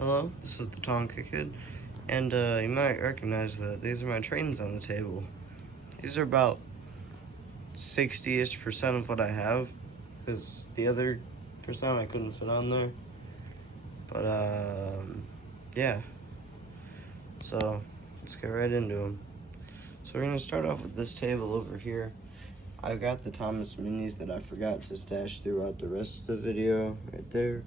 Hello, this is the Tonka Kid, and you might recognize that these are my trains on the table. These are about 60-ish% of what I have, because the other percent I couldn't fit on there. But, yeah, so let's get right into them. So we're going to start off with this table over here. I got the Thomas Minis that I forgot to stash throughout the rest of the video, right there.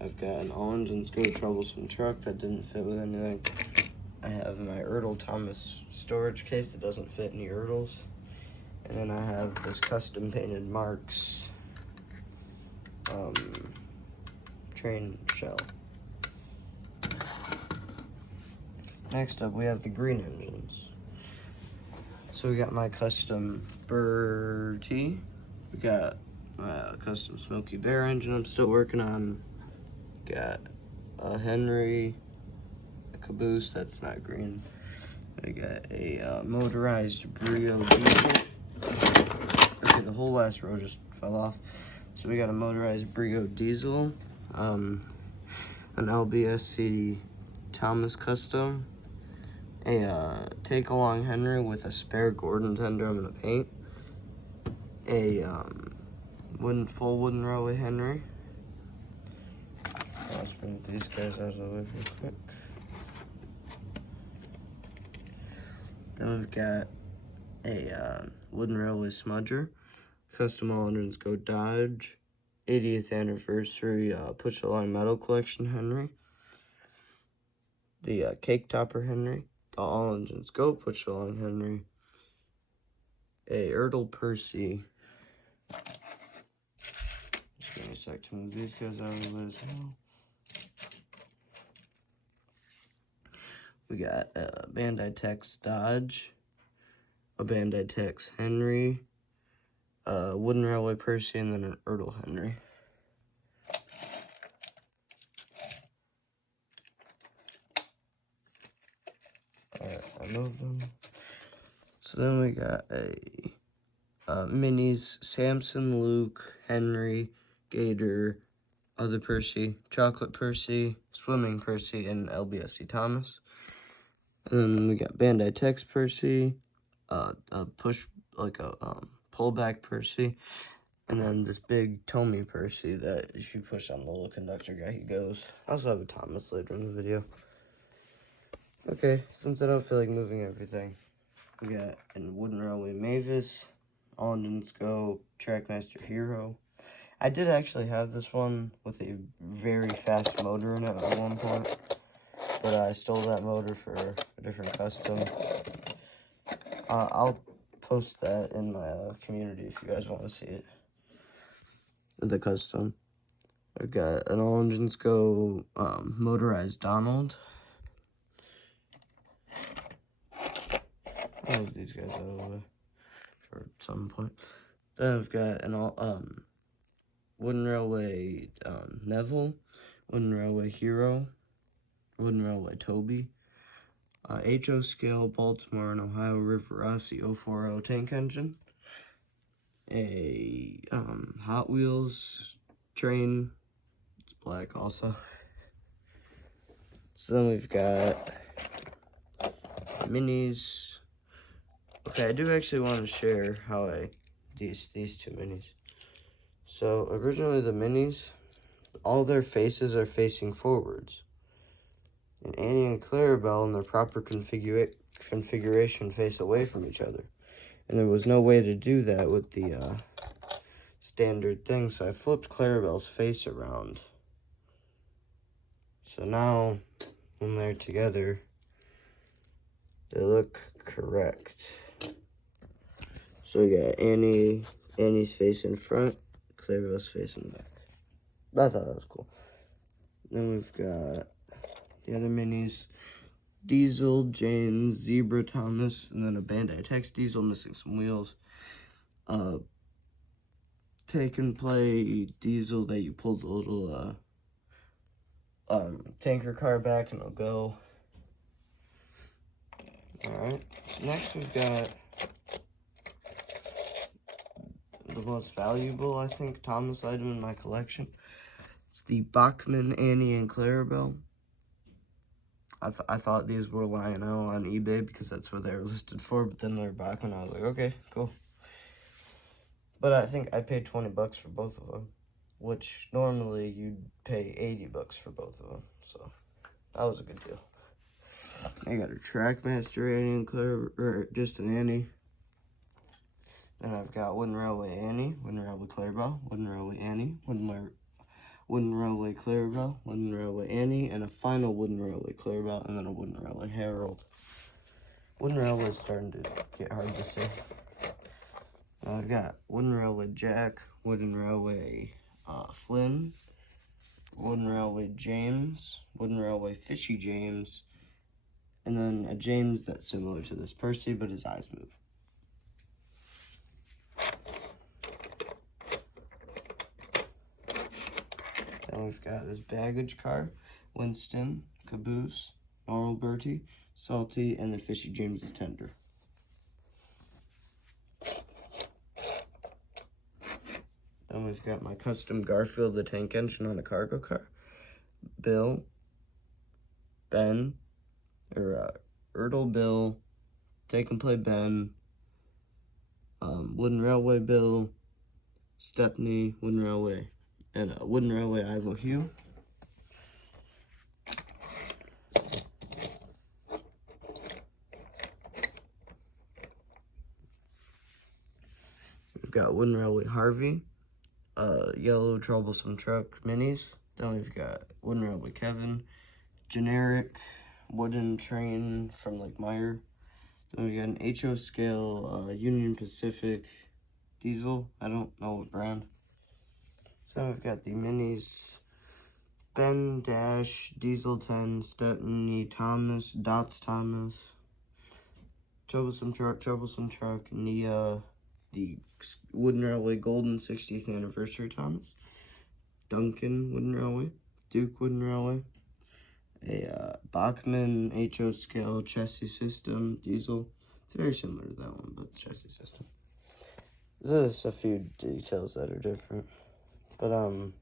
I've got an all-engine Go troublesome truck that didn't fit with anything. I have my Ertl Thomas storage case that doesn't fit any Ertls. And then I have this custom painted Marks train shell. Next up, we have the green engines. So we got my custom Bertie. We got my custom Smoky Bear engine I'm still working on. Got a Henry, a caboose that's not green. I got a motorized Brio diesel. Okay, the whole last row just fell off. So we got a motorized Brio diesel, an LBSC Thomas custom, a take-along Henry with a spare Gordon tender I'm gonna paint, a full wooden railway Henry. Let's bring these guys out of the way real quick. Then we've got a wooden railway smudger, custom all-engines Go Dodge, 80th anniversary push-along metal collection Henry, the cake topper Henry, the all-engines Go push-along Henry, a Ertl Percy. Just give me a sec to move these guys out of the way as well. We got a Bandai Tex Dodge, a Bandai Tex Henry, a wooden railway Percy, and then an Ertl Henry. Alright, I moved them. So then we got a Minis, Samson, Luke, Henry, Gator, other Percy, Chocolate Percy, Swimming Percy, and LBSC Thomas. And then we got Bandai Tex Percy, a push, like a pullback Percy, and then this big Tomy Percy that if you push on the little conductor guy, he goes. I also have a Thomas later in the video. Okay, since I don't feel like moving everything, we got a wooden railway Mavis, all-engines Go Trackmaster Hero. I did actually have this one with a very fast motor in it at one point, but I stole that motor for a different custom. I'll post that in my community if you guys want to see it. The custom. I've got an all-engines Go motorized Donald. I'll move these guys out of the way for some point. Then I've got an wooden railway Neville, wooden railway Hero, wooden railway Toby, HO scale Baltimore and Ohio River Rossi 040 tank engine, a Hot Wheels train, it's black also. So then we've got Minis. Okay, I do actually want to share how these two Minis. So originally the Minis, all their faces are facing forwards. And Annie and Clarabelle in their proper configuration face away from each other. And there was no way to do that with the standard thing, so I flipped Clarabelle's face around. So now, when they're together, they look correct. So we got Annie's face in front, Clarabelle's face in back. I thought that was cool. Then we've got the other Minis, Diesel, James, Zebra, Thomas, and then a Bandai Tex Diesel missing some wheels. Take and play Diesel that you pull the little tanker car back and it'll go. Alright, next we've got the most valuable, I think, Thomas item in my collection. It's the Bachmann Annie and Clarabelle. I thought these were lying out on eBay because that's what they were listed for, but then they were back and I was like, okay, cool. But I think I paid 20 bucks for both of them, which normally you'd pay 80 bucks for both of them, so that was a good deal. I got a Trackmaster Annie and Claire, or just an Annie. Then I've got Wooden Railway Annie, Wooden Railway Clarabelle, Wooden Railway Annie, Wooden Railway Clarabelle, Wooden Railway Annie, and a final Wooden Railway Clarabelle, and then a Wooden Railway Harold. Wooden Railway is starting to get hard to say. I've got Wooden Railway Jack, Wooden Railway Flynn, Wooden Railway James, Wooden Railway Fishy James, and then a James that's similar to this Percy, but his eyes move. Then we've got this baggage car, Winston, Caboose, Normal Bertie, Salty, and the Fishy James is Tender. Then we've got my custom Garfield the Tank Engine on a cargo car, Bill, Ben, Ertl Bill, Take and Play Ben, Wooden Railway Bill, Stepney, Wooden Railway, and Wooden Railway Ivo Hugh. We've got Wooden Railway Harvey, Yellow Troublesome Truck Minis. Then we've got Wooden Railway Kevin, generic wooden train from Lake Meyer. Then we got an HO scale Union Pacific diesel. I don't know what brand. So we've got the minis, Ben Dash, Diesel 10, Stepney Thomas, Dots Thomas, Troublesome Truck, Nia, the Wooden Railway Golden 60th Anniversary Thomas, Duncan Wooden Railway, Duke Wooden Railway, a Bachmann HO scale chassis system diesel. It's very similar to that one, but chassis system. There's a few details that are different. But, so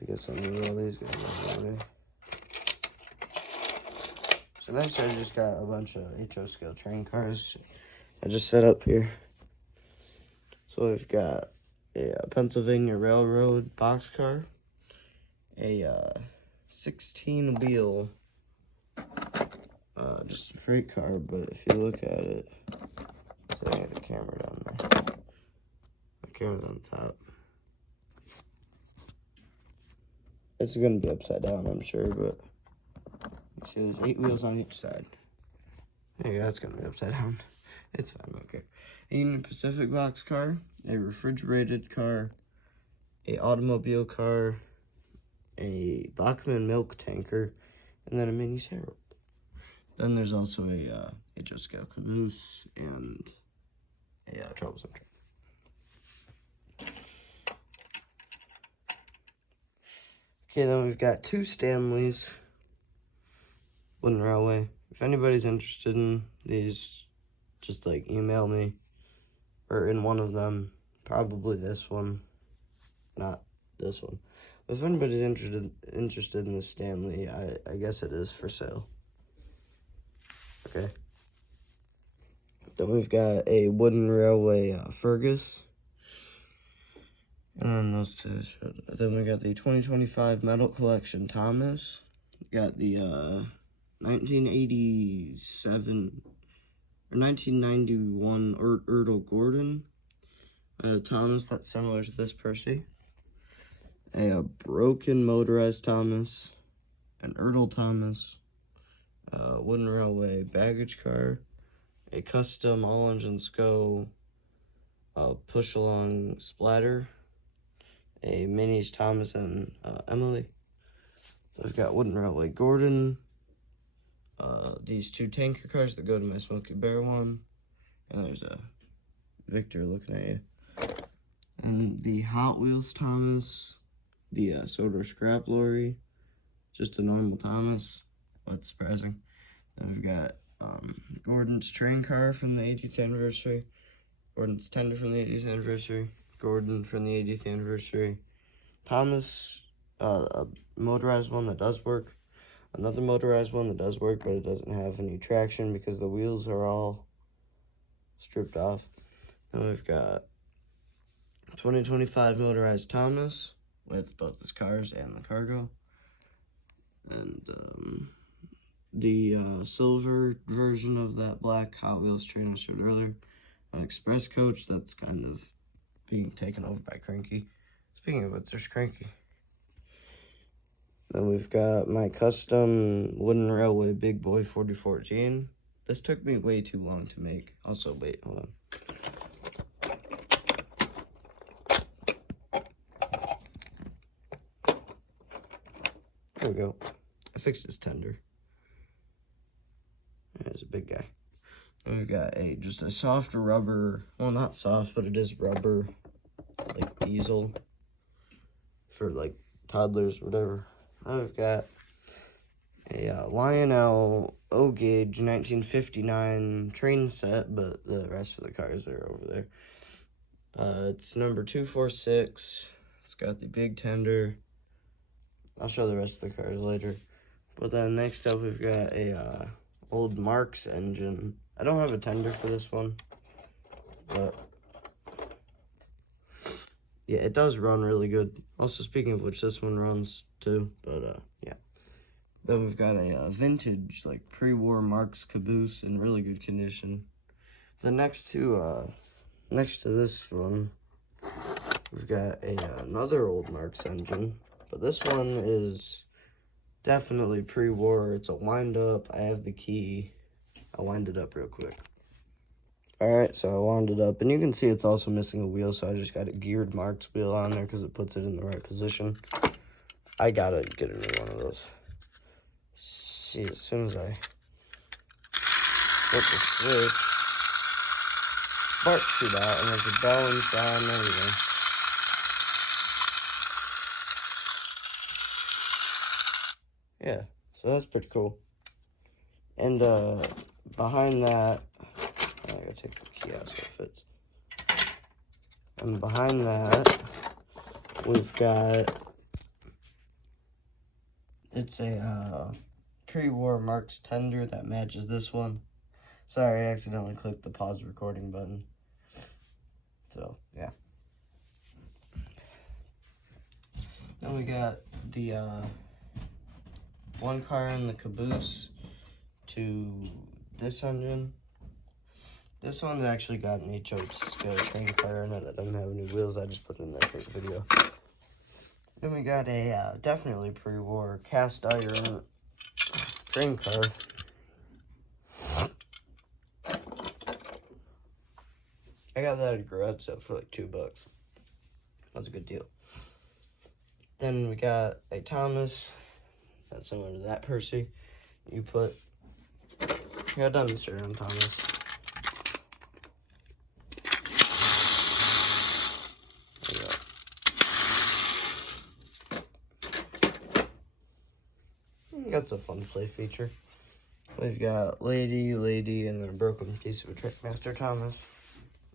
I guess I'm gonna roll these guys out of So next I just got a bunch of HO scale train cars I just set up here. So we've got a Pennsylvania Railroad boxcar, a 16-wheel, just a freight car, but if you look at it, so I got the camera down there. The camera's on top. It's going to be upside down, I'm sure, but you see there's 8 wheels on each side. There you go, that's going to be upside down. It's fine, okay. A Union Pacific box car, a refrigerated car, a automobile car, a Bachmann milk tanker, and then a mini Harold. Then there's also a HO scale caboose and a troublesome truck. Okay, then we've got 2 Stanleys, Wooden Railway. If anybody's interested in these, just like email me, or in one of them, probably this one, not this one. But if anybody's interested in the Stanley, I guess it is for sale. Okay. Then we've got a Wooden Railway Fergus. And then those two. Then we got the 2025 Metal Collection Thomas. We got the 1987 or 1991 Ertl Gordon Thomas that's similar to this Percy. A broken motorized Thomas, an Ertl Thomas, Wooden Railway baggage car, a custom all engines go push along splatter, a minis Thomas and Emily. We've got Wooden Railway Gordon, these 2 tanker cars that go to my Smoky Bear one, and there's a Victor looking at you. And the Hot Wheels Thomas, the Soda Scrap Lorry, just a normal Thomas. What's surprising? Then we've got Gordon's train car from the 80th anniversary, Gordon's tender from the 80th anniversary, Gordon from the 80th anniversary, Thomas, a motorized one that does work, Another motorized one that does work, but it doesn't have any traction because the wheels are all stripped off. Then we've got 2025 motorized Thomas with both his cars and the cargo. And the silver version of that black Hot Wheels train I showed earlier. An express coach that's kind of being taken over by Cranky. Speaking of which, there's Cranky. Then we've got my custom wooden railway Big Boy 4014. This took me way too long to make. Also, wait, hold on. There we go. I fixed his tender. He's a big guy. And we've got just a soft rubber, well, not soft, but it is rubber, like easel for like toddlers, whatever. Then we've got a Lionel O-Gauge 1959 train set, but the rest of the cars are over there. It's number 246. It's got the big tender. I'll show the rest of the cars later. But then next up, we've got a old Marx engine. I don't have a tender for this one, but yeah, it does run really good. Also, speaking of which, this one runs too, but yeah. Then we've got a vintage, like pre-war Marx caboose in really good condition. The next to this one, we've got another old Marx engine, but this one is definitely pre-war. It's a wind-up. I have the key. I'll wind it up real quick. Alright, so I wound it up, and you can see it's also missing a wheel, so I just got a geared Marx wheel on there because it puts it in the right position. I gotta get a new one of those. See, as soon as I flip the switch, sparks shoot out, and there's a bell inside and everything. Yeah, so that's pretty cool. And behind that, I gotta take the key out so it fits. And behind that, we've got, it's a pre-war Marx tender that matches this one. Sorry, I accidentally clicked the pause recording button. So, yeah. Then we got the one car in the caboose to this engine. This one's actually got an HO scale train car in it that doesn't have any wheels. I just put it in there for the video. Then we got a definitely pre-war cast iron train car. I got that at a garage sale for like $2. That's a good deal. Then we got a Thomas. That's similar to that Percy. You put, yeah, demonstrator on Thomas. There you go. That's a fun play feature. We've got lady, and then a broken piece of a Trickmaster Thomas.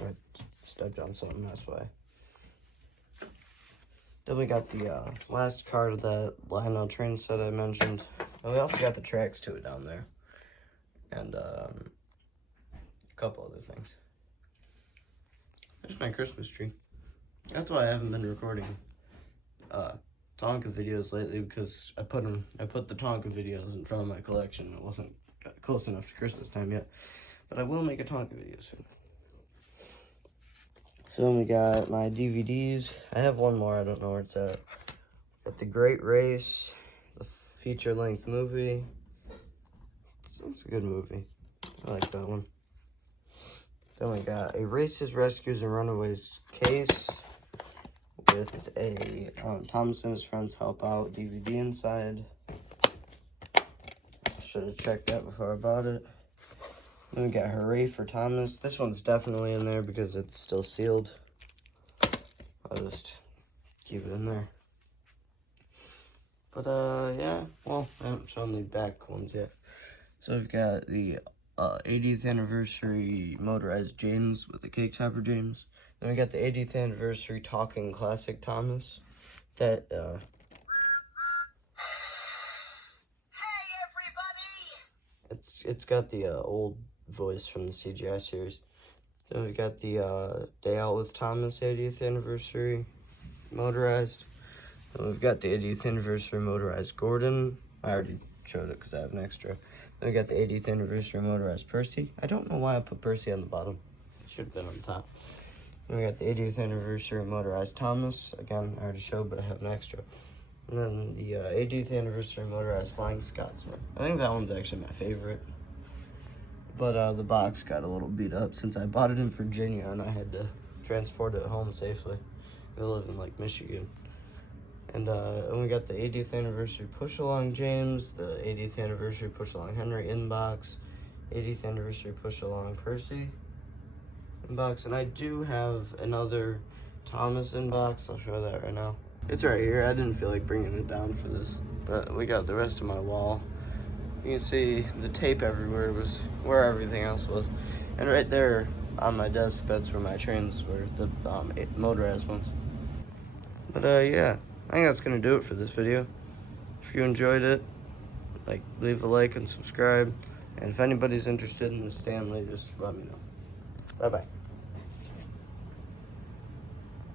I stepped on something, that's why. Then we got the last card of that Lionel train set I mentioned. And we also got the tracks to it down there. And a couple other things. There's my Christmas tree. That's why I haven't been recording Tonka videos lately, because I put the Tonka videos in front of my collection. It wasn't close enough to Christmas time yet. But I will make a Tonka video soon. So then we got my DVDs. I have one more, I don't know where it's at. Got The Great Race, the feature-length movie. It's a good movie. I like that one. Then we got a Races, Rescues, and Runaways case with a Thomas and His Friends Help Out DVD inside. Should have checked that before I bought it. Then we got Hooray for Thomas. This one's definitely in there because it's still sealed. I'll just keep it in there. But, yeah. Well, I haven't shown the back ones yet. So we've got the 80th anniversary motorized James with the cake topper James. Then we got the 80th anniversary talking classic Thomas. That, It's got the old voice from the CGI series. Then we've got the Day Out with Thomas 80th anniversary motorized. Then we've got the 80th anniversary motorized Gordon. I already showed it because I have an extra. Then we got the 80th anniversary motorized Percy. I don't know why I put Percy on the bottom. It should have been on top. Then we got the 80th anniversary motorized Thomas. Again, I already showed, but I have an extra. And then the 80th anniversary motorized Flying Scotsman. I think that one's actually my favorite. But the box got a little beat up since I bought it in Virginia and I had to transport it home safely. I live in like Michigan. And we got the 80th anniversary Push Along James, the 80th anniversary Push Along Henry inbox, 80th anniversary Push Along Percy inbox, and I do have another Thomas inbox. I'll show that right now. It's right here. I didn't feel like bringing it down for this, but we got the rest of my wall. You can see the tape everywhere was where everything else was, and right there on my desk, that's where my trains were, the motorized ones. But yeah, I think that's gonna do it for this video. If you enjoyed it, like, leave a like and subscribe, and if anybody's interested in the Stanley, just let me know. Bye bye.